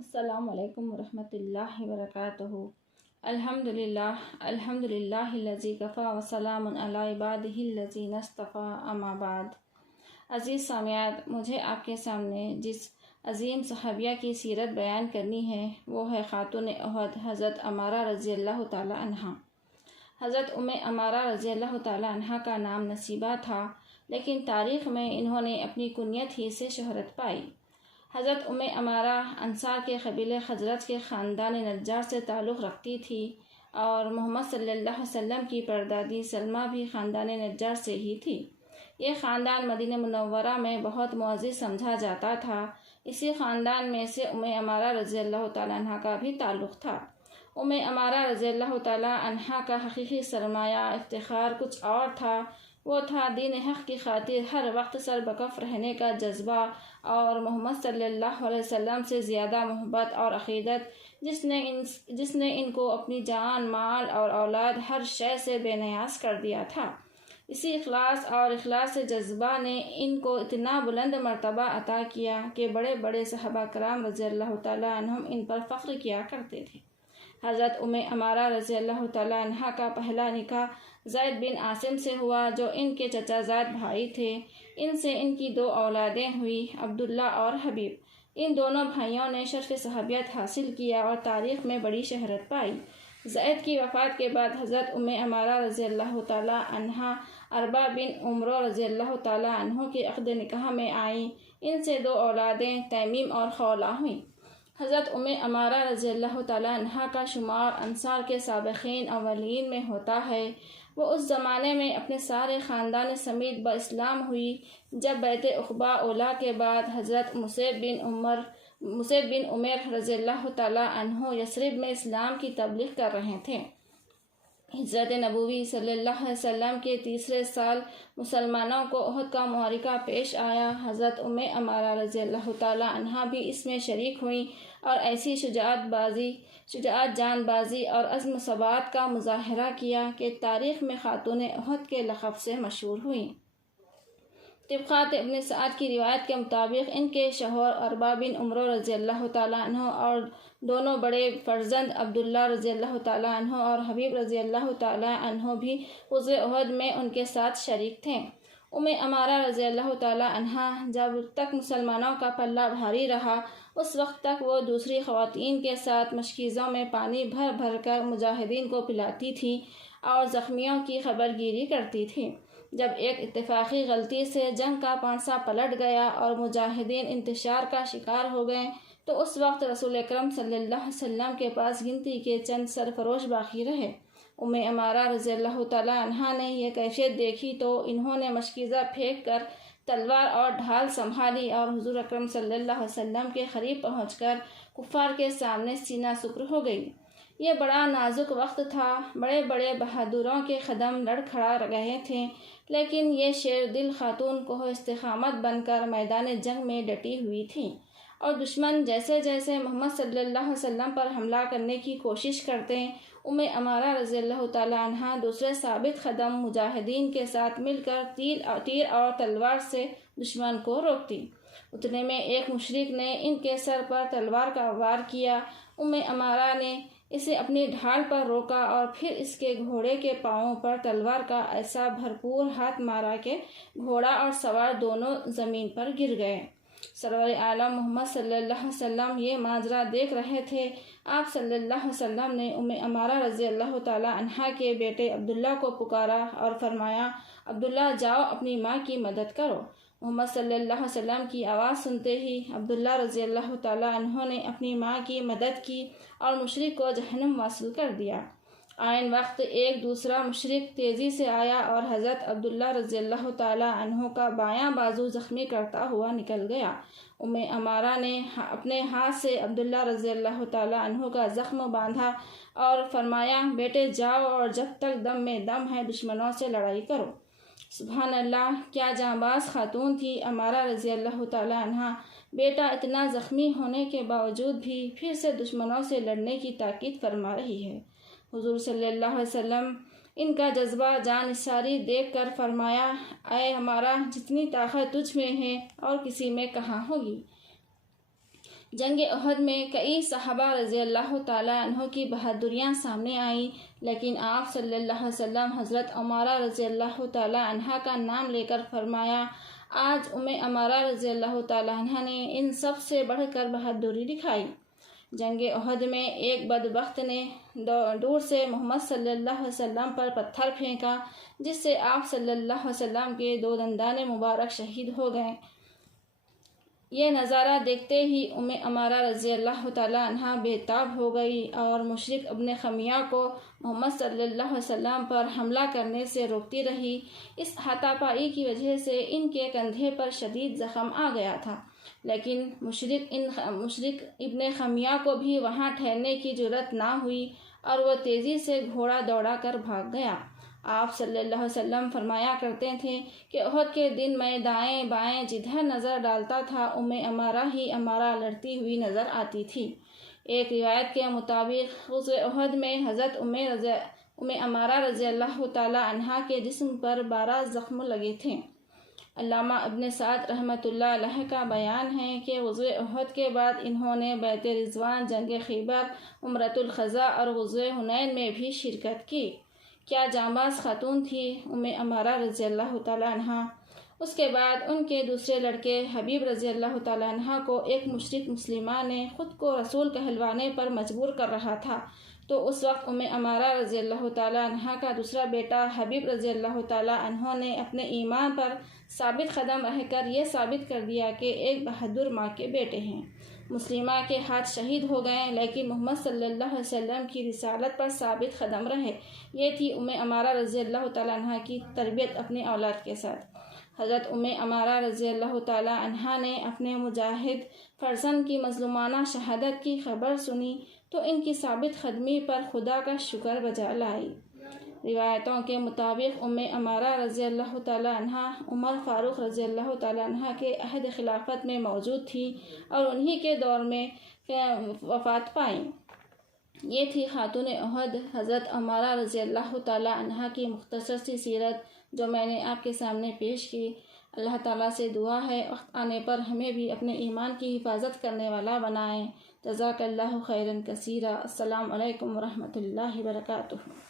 السلام علیکم ورحمۃ اللہ وبرکاتہ۔ الحمدللہ الذی کفی وسلام علی عبادہ الذین اصطفی، اما بعد۔ عزیز سامعات، مجھے آپ کے سامنے جس عظیم صحابیہ کی سیرت بیان کرنی ہے وہ ہے خاتون احد حضرت عمارہ رضی اللہ تعالی عنہا۔ حضرت عمارہ رضی اللہ تعالی عنہا کا نام نصیبہ تھا، لیکن تاریخ میں انہوں نے اپنی کنیت ہی سے شہرت پائی۔ حضرت عمارہ انصار کے قبیلے خزرج کے خاندان نجار سے تعلق رکھتی تھی، اور محمد صلی اللہ علیہ وسلم کی پردادی سلمہ بھی خاندان نجار سے ہی تھی۔ یہ خاندان مدینہ منورہ میں بہت معزز سمجھا جاتا تھا۔ اسی خاندان میں سے عمارہ رضی اللہ تعالیٰ عنہ کا بھی تعلق تھا۔ عمارہ رضی اللہ تعالیٰ عنہ کا حقیقی سرمایہ افتخار کچھ اور تھا، وہ تھا دین حق کی خاطر ہر وقت سربکف رہنے کا جذبہ اور محمد صلی اللہ علیہ وسلم سے زیادہ محبت اور عقیدت، جس نے ان کو اپنی جان، مال اور اولاد ہر شے سے بے نیاز کر دیا تھا۔ اسی اخلاص جذبہ نے ان کو اتنا بلند مرتبہ عطا کیا کہ بڑے بڑے صحابہ کرام رضی اللہ تعالیٰ عنہم ان پر فخر کیا کرتے تھے۔ حضرت عمارہ رضی اللہ تعالیٰ عنہ کا پہلا نکاح زید بن عاصم سے ہوا، جو ان کے چچا زاد بھائی تھے۔ ان سے ان کی 2 اولادیں ہوئیں، عبداللہ اور حبیب۔ ان دونوں بھائیوں نے شرف صحابیت حاصل کیا اور تاریخ میں بڑی شہرت پائی۔ زید کی وفات کے بعد حضرت عمارہ رضی اللہ تعالیٰ عنہ اربع بن عمرو رضی اللہ تعالیٰ عنہ کے عقد نکاح میں آئیں۔ ان سے 2 اولادیں تیمیم اور خولہ ہوئیں۔ حضرت عمارہ رضی اللہ تعالیٰ عنہ کا شمار انصار کے سابقین اولین میں ہوتا ہے۔ وہ اس زمانے میں اپنے سارے خاندان سمیت اسلام ہوئی جب بیعت عقبہ اولیٰ کے بعد حضرت مصعب بن عمیر رضی اللہ تعالیٰ عنہ یثرب میں اسلام کی تبلیغ کر رہے تھے۔ ہجرت نبوی صلی اللہ علیہ وسلم کے 3 سال مسلمانوں کو احد کا معرکہ پیش آیا۔ حضرت عمارہ رضی اللہ تعالیٰ عنہ بھی اس میں شریک ہوئیں اور ایسی شجاعت جان بازی اور عزم ثبات کا مظاہرہ کیا کہ تاریخ میں خاتون احد کے لقب سے مشہور ہوئیں۔ طبقات ابن سعد کی روایت کے مطابق ان کے شوہر اربع بن عمرو رضی اللہ تعالیٰ عنہ اور دونوں بڑے فرزند عبداللہ رضی اللہ تعالیٰ عنہ اور حبیب رضی اللہ تعالیٰ عنہ بھی غزوہ احد میں ان کے ساتھ شریک تھے۔ عمارہ رضی اللہ تعالیٰ عنہ جب تک مسلمانوں کا پلہ بھاری رہا، اس وقت تک وہ دوسری خواتین کے ساتھ مشکیزوں میں پانی بھر بھر کر مجاہدین کو پلاتی تھیں اور زخمیوں کی خبر گیری کرتی تھیں۔ جب ایک اتفاقی غلطی سے جنگ کا پانسا پلٹ گیا اور مجاہدین انتشار کا شکار ہو گئے، تو اس وقت رسول اکرم صلی اللہ علیہ وسلم کے پاس گنتی کے چند سرفروش باقی رہے۔ عمارہ رضی اللہ تعالیٰ عنہ نے یہ کیفیت دیکھی تو انہوں نے مشکیزہ پھینک کر تلوار اور ڈھال سنبھالی اور حضور اکرم صلی اللہ علیہ وسلم کے قریب پہنچ کر کفار کے سامنے سینہ سپر ہو گئی۔ یہ بڑا نازک وقت تھا، بڑے بڑے بہادروں کے قدم لڑکھڑا گئے تھے، لیکن یہ شیر دل خاتون کو استقامت بن کر میدان جنگ میں ڈٹی ہوئی تھی، اور دشمن جیسے جیسے محمد صلی اللہ علیہ وسلم پر حملہ کرنے کی کوشش کرتے، عمارہ رضی اللہ تعالیٰ عنہ دوسرے ثابت قدم مجاہدین کے ساتھ مل کر تیر اور تلوار سے دشمن کو روکتی۔ اتنے میں ایک مشرک نے ان کے سر پر تلوار کا وار کیا۔ عمارہ نے اسے اپنی ڈھال پر روکا اور پھر اس کے گھوڑے کے پاؤں پر تلوار کا ایسا بھرپور ہاتھ مارا کہ گھوڑا اور سوار دونوں زمین پر گر گئے۔ سرور عالم محمد صلی اللہ علیہ وسلم یہ ماجرا دیکھ رہے تھے۔ آپ صلی اللہ علیہ وسلم نے عمارہ رضی اللہ تعالیٰ عنہ کے بیٹے عبداللہ کو پکارا اور فرمایا، عبداللہ جاؤ اپنی ماں کی مدد کرو۔ محمد صلی اللہ علیہ وسلم کی آواز سنتے ہی عبداللہ رضی اللہ تعالیٰ عنہ نے اپنی ماں کی مدد کی اور مشرک کو جہنم واصل کر دیا۔ عین وقت ایک دوسرا مشرک تیزی سے آیا اور حضرت عبداللہ رضی اللہ تعالیٰ عنہ کا بایاں بازو زخمی کرتا ہوا نکل گیا۔ عمارہ نے اپنے ہاتھ سے عبداللہ رضی اللہ تعالیٰ عنہ کا زخم باندھا اور فرمایا، بیٹے جاؤ اور جب تک دم میں دم ہے دشمنوں سے لڑائی کرو۔ سبحان اللہ، کیا جانباز خاتون تھی عمارہ رضی اللہ تعالیٰ عنہ۔ بیٹا اتنا زخمی ہونے کے باوجود بھی پھر سے دشمنوں سے لڑنے کی تاکید فرما رہی ہے۔ حضور صلی اللہ علیہ وسلم ان کا جذبہ جان نثاری دیکھ کر فرمایا، اے عمارہ، جتنی طاقت تجھ میں ہے اور کسی میں کہاں ہوگی۔ جنگ احد میں کئی صحابہ رضی اللہ تعالیٰ عنہ کی بہادریاں سامنے آئیں، لیکن آپ صلی اللہ علیہ وسلم حضرت عمارہ رضی اللہ تعالیٰ عنہ کا نام لے کر فرمایا، آج عمارہ رضی اللہ تعالیٰ عنہ نے ان سب سے بڑھ کر بہادری دکھائی۔ جنگ احد میں ایک بدبخت نے دور سے محمد صلی اللہ علیہ وسلم پر پتھر پھینکا، جس سے آپ صلی اللہ علیہ وسلم کے 2 دندان مبارک شہید ہو گئے۔ یہ نظارہ دیکھتے ہی عمارہ رضی اللہ تعالیٰ عنہ بے تاب ہو گئی اور مشرک ابن خمیہ کو محمد صلی اللہ علیہ وسلم پر حملہ کرنے سے روکتی رہی۔ اس ہاتھا پائی کی وجہ سے ان کے کندھے پر شدید زخم آ گیا تھا، لیکن مشرک ابن خمیہ کو بھی وہاں ٹھہرنے کی جرأت نہ ہوئی اور وہ تیزی سے گھوڑا دوڑا کر بھاگ گیا۔ آپ صلی اللہ علیہ وسلم فرمایا کرتے تھے کہ احد کے دن میں دائیں بائیں جدھر نظر ڈالتا تھا عمارہ ہی عمارہ لڑتی ہوئی نظر آتی تھی۔ ایک روایت کے مطابق غزوہ احد میں حضرت عمارہ رضی اللہ تعالیٰ عنہ کے جسم پر 12 زخم لگے تھے۔ علامہ ابن سعد رحمۃ اللہ علیہ کا بیان ہے کہ غزوہ احد کے بعد انہوں نے بیعت رضوان، جنگ خیبر، عمرۃ الخزا اور غزوہ حنین میں بھی شرکت کی۔ کیا جانباز خاتون تھی عمارہ رضی اللہ تعالیٰ عنہ۔ اس کے بعد ان کے دوسرے لڑکے حبیب رضی اللہ تعالیٰ عنہ کو ایک مشرک مسلمہ نے خود کو رسول کہلوانے پر مجبور کر رہا تھا، تو اس وقت عمارہ رضی اللہ تعالیٰ عنہ کا دوسرا بیٹا حبیب رضی اللہ تعالیٰ عنہ نے اپنے ایمان پر ثابت قدم رہ کر یہ ثابت کر دیا کہ ایک بہادر ماں کے بیٹے ہیں۔ مسلمہ کے ہاتھ شہید ہو گئے، لیکن محمد صلی اللہ علیہ وسلم کی رسالت پر ثابت قدم رہے۔ یہ تھی عمارہ رضی اللہ تعالیٰ عنہ کی تربیت اپنے اولاد کے ساتھ۔ حضرت عمارہ رضی اللہ تعالیٰ عنہ نے اپنے مجاہد فرزند کی مظلومانہ شہادت کی خبر سنی تو ان کی ثابت قدمی پر خدا کا شکر بجا لائی۔ روایتوں کے مطابق عمارہ رضی اللہ تعالیٰ عنہ عمر فاروق رضی اللہ تعالیٰ عنہ کے عہد خلافت میں موجود تھی اور انہی کے دور میں وفات پائیں۔ یہ تھی خاتون احد حضرت عمارہ رضی اللہ تعالیٰ عنہ کی مختصر سی سیرت جو میں نے آپ کے سامنے پیش کی۔ اللہ تعالیٰ سے دعا ہے وقت آنے پر ہمیں بھی اپنے ایمان کی حفاظت کرنے والا بنائیں۔ جزاک اللہ خیرا کثیرا۔ السلام علیکم ورحمۃ اللہ وبرکاتہ۔